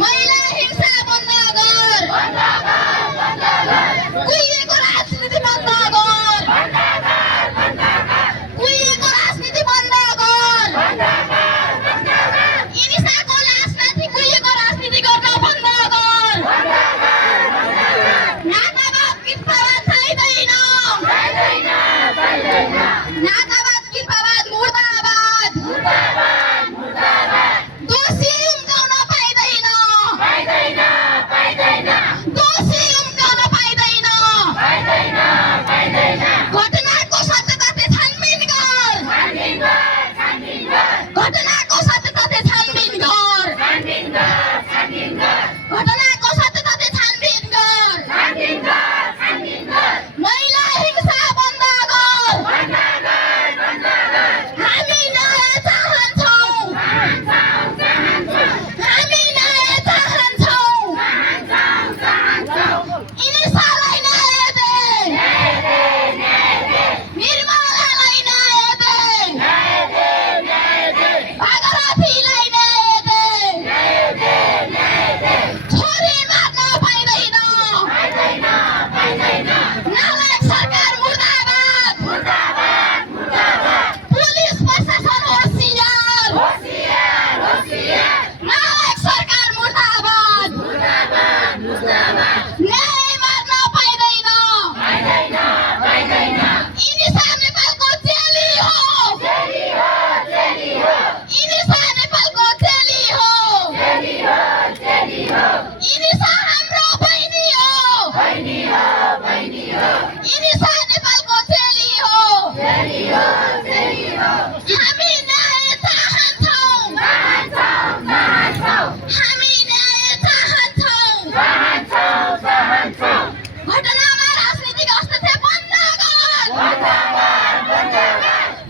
महिला हिंसा बन्द गर कुहिएको राजनीति बन्द गर कुहिएको राजनीति बन्द गर इनिसाको लासमाथि कुहिएको राजनीति गर्न बन्द गर नातावाद कृपावाद चाहिँदैन नातावाद कृपावाद मुर्दाबाद दोषी उम्काउन पाइँदैन दोषी उम्काउन पाइँदैन घटनाको सत्यताले छानबिन गर घटनाको सत्यताले छानबिन गर घटनाको सत्यताले छानबिन गर महिला हिंसा बन्द गर हामी न्याय चाहन्छौँ हामी न्याय चाहन्छौँ इनिसालाई न्याय दे निर्मलालाई न्याय दे भागरथीलाई न्याय दे छोरी मार्न पाइँदैन नालायक सरकार मुर्दाबाद पुलिस प्रशासन होसियार नालायक सरकार मुर्दाबाद न्याय मार्न पाइँदैन इनिसा नेपालको जेली हो इनिसा नेपालको जेली हो इनिसा हाम्रो बहिनी हो इनिसा नेपालको जेली हो हामी न्याय चाहन्छौँ हामी न्याय चाहन्छौँ घटनामा राजनीतिक हस्तक्षेप बन्द गर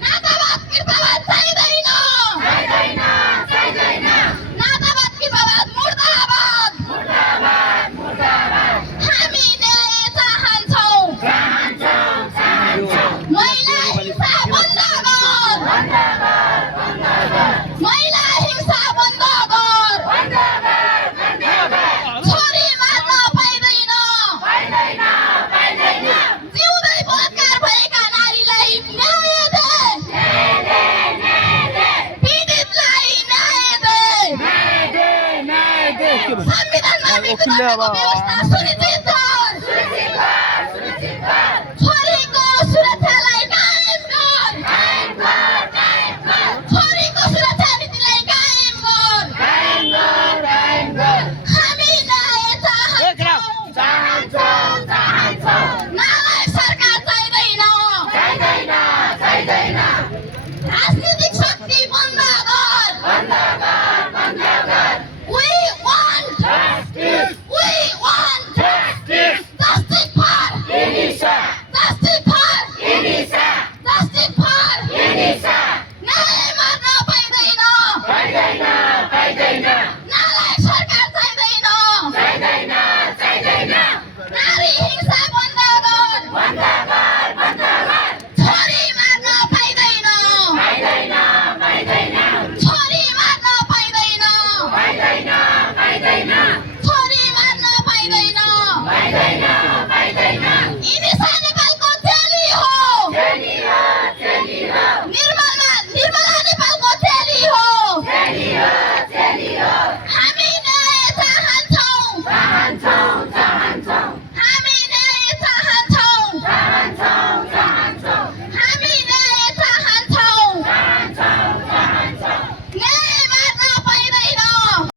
नातावाद कृपावाद चाहिँदैन नातावाद कृपावाद मुर्दाबाद हामी न्याय चाहन्छौँ महिला हिंसा बन्द गर महिला हिंसा बन्द गर छोरी मार्न पाइँदैन जिउँदै बलात्कार भएका नारीलाई न्याय दे पीडितलाई न्याय दे संविधानमा मृत्युदण्डको व्यवस्था सुनिश्चित गर छोरीको सुरक्षालाई कायम गर छोरीको सुरक्षा नीतिलाई कायम गर हामी न्याय चाहन्छौँ नालायक सरकार चाहिँदैन राजनीतिक शक्ति बन्द गर We want justice for Inisa न्याय मार्न पाइँदैन